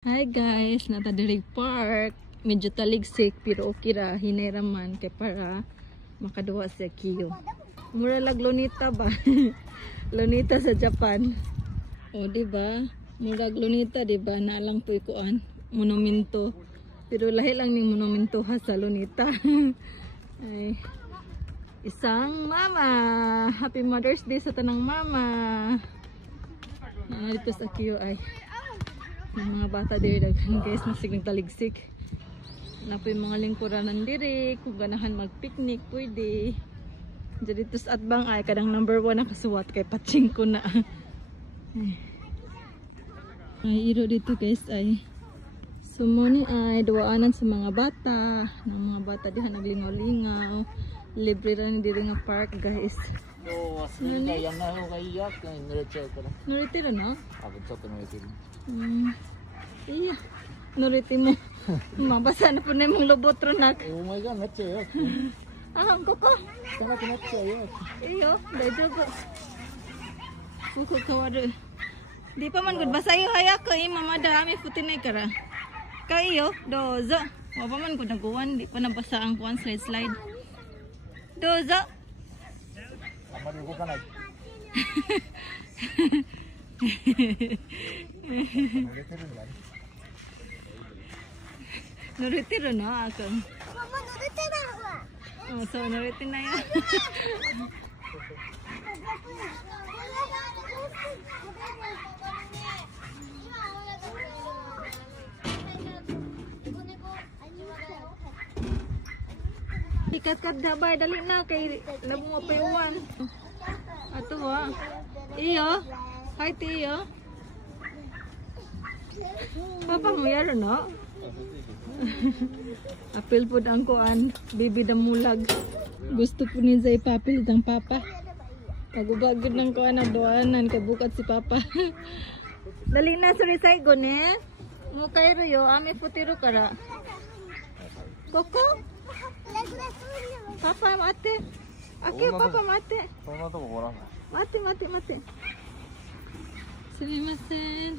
Hi guys, nata diri park. Medyo taligsik pero okay ra, hinay raman kay para makaduwa sa kiyo. Mura lag Lunita ba? Lunita sa Japan. O di ba? Murag Lunita di ba? Naalang po ikuan monumento. Pero lahi lang ning monumento ha sa Lunita. Ay. Isang mama. Happy Mother's Day sa tanang mama. Dito sa kiyo ay ng mga bata diri daghan guys, masig nagtaligsik na po yung mga lingkuranan diri kung ganahan mag-picnic pwede dito sa atbang ay kadang number 1 na kasuwat kay patching ko na ay iro dito guys ay sumuni ay duwaanan sa mga bata ng mga bata diha naglingaw-lingaw, libre ra ni diri nga park guys. Nuritiro no? Iya, nuriti mo. Mabasa na po na yung lubot ronak. Oh my god, matcha yo. Ang koko. Tama matcha yo. Iyo, dahil ko. Kuko kawado. Di pa man gud basa iyo haya ko mamada ami futinay kara. Kayo, dozo. Wa pa man gud naguwan, di pa nabasa ang kuan slide. Dozo. Amari ko kanay. Nuritiro no ako. Mama, nuritiro ako. Oh, so nuritin na yan. Ikat-kat dabay, dali na kay labong mapayuan. Ato wa. Iyo. Hi tiyo. Papa mo yaro no? Apil po ang kuan, bibi damulag. Gusto po niya sa ipapil ng papa. Pagubagod ng kuan na doanan, kabukat si papa. Dali na surisay gone. Mo kay Ruyo, ame putiro kara. Koko? Papa mate. Aki papa mate. Mate. Sumimasen.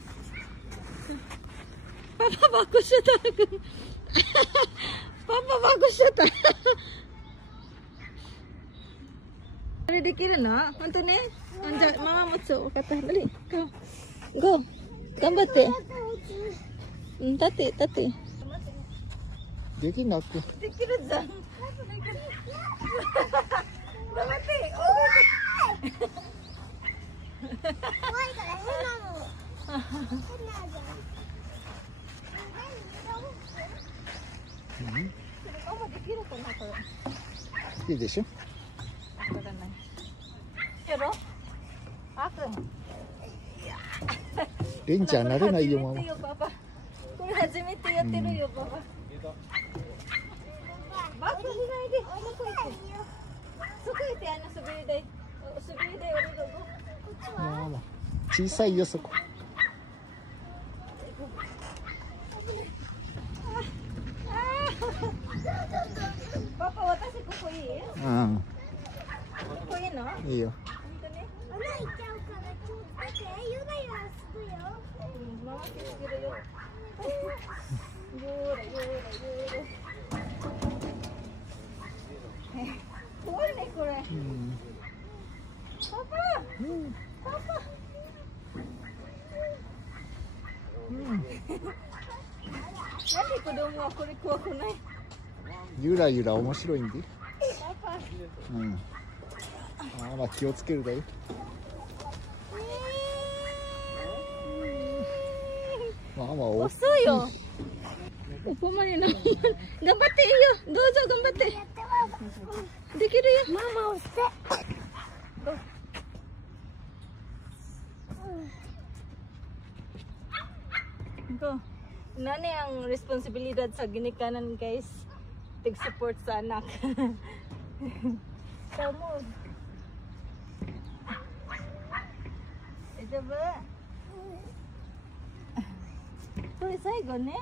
Papa bagus siya talaga. Papa bagus siya talaga. Ready kira na? Anto ne? Anja mama mutsu kata dali. Go. Gambate. Tate. Deki na ako. Dikira za. Gambate. Oh. Why ka na mo? いいでしょ。レンちゃん慣れないよママ。これ初めてやってるよパパ。バックしないで。そこ行って滑り台。滑り台降りるの。ママ小さいよそこ。パパ、私ここいい？うん。ここいいの？いいよ。穴行っちゃうから気をつけて。ゆらゆらするよ。ママ気をつけるよ。ゆら。怖いねこれ。パパ。パパ。何子供はこれ怖くない？ゆらゆら面白いんで。パパ。うん。ママ気をつけるだよ。ママ遅いよ。ここまでな。頑張っていいよ。どうぞ頑張って。できるよ。ママ押して。Ito, nani ang responsibilidad sa ginikanan guys? Tig-support sa anak. Kamu. Ito ba? Ito, isaygo ne?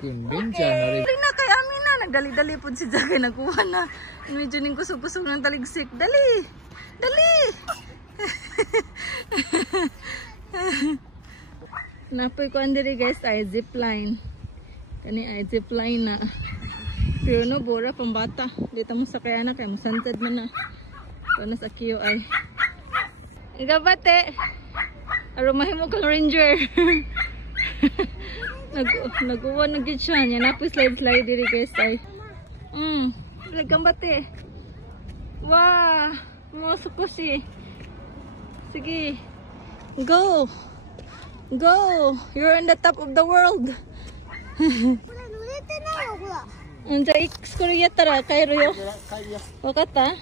レンちゃん慣れ。 Dali na kay amin na. Nagdali-dali po si Jackie. Nakuha na. Medyo ning kusog-kusog ng taligsik. Dali! Dali! Napoy ko andiri guys ay zipline. Kani ay zipline na. Pero no, bora pang bata. Dito mo sa kaya na, kaya mo santad man na. Paano sa kiyo ay. Igabate! Arumahin mo kang ranger. Nag-uwan na gid siya. Yan napoy slide diri guys ay. Gambate. Wow! Muso ko si. Sige. Go! Go! You're on the top of the world. これ濡れてないよほら。じゃあ、これやったら帰るよ。帰るよ。わかった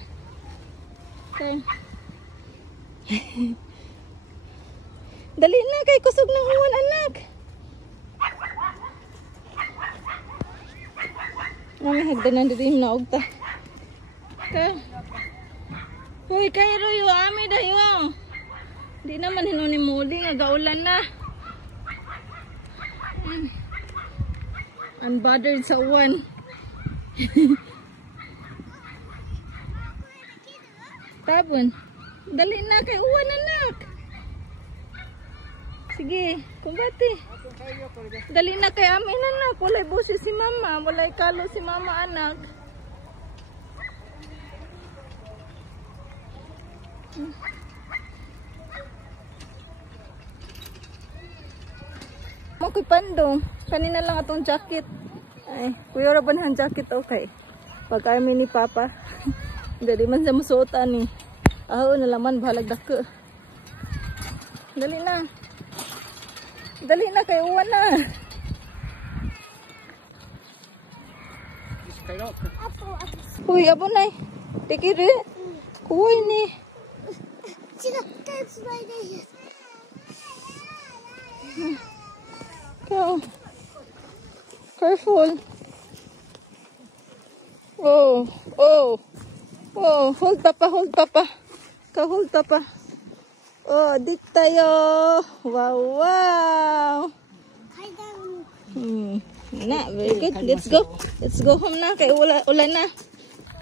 ？Dali na kay kusog ng uwan anak. Mami hagdanan diri na ogta. Hoy kayro yo ami dayo. Di naman hinuni muli nga gaulan na. Unbothered sa uwan. Tabon. Dali na kay uwan anak. Sige, kumbati. Dali na kay amin anak. Walay busi si mama. Walay kalo si mama anak. Makoy pandong. Kanina lang atong jacket. Ay, kuya ra banahan jacket okay. Pag kami ni papa. Hindi man sa musuotan ni. Aho na laman bahalag dako. Dali na. Dali na kay uwan na. Uy, abo nay. Tikiri. Kuy ni. 違う、手つないでいい。 Go. Careful. Oh, oh. Oh, hold papa, hold papa. Ka hold papa. Oh, dit tayo. Wow, wow. Na, very good. Let's go. Let's go home na kay ulan na.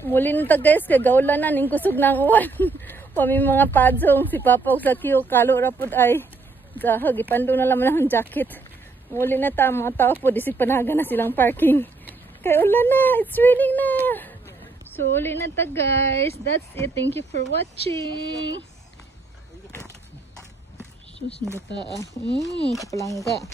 Muli na ta guys, kay gaulan na ning kusog ng uwan. Pami mga padsong si papa og sa kiyo kalo ra pud ay. Dahag ipando na laman ang jacket. Muli na ta mga tao po disig panaga na silang parking. Kay ulan na, it's raining na. So uli na ta guys. That's it. Thank you for watching. Sus, bata ah. Kapalangga.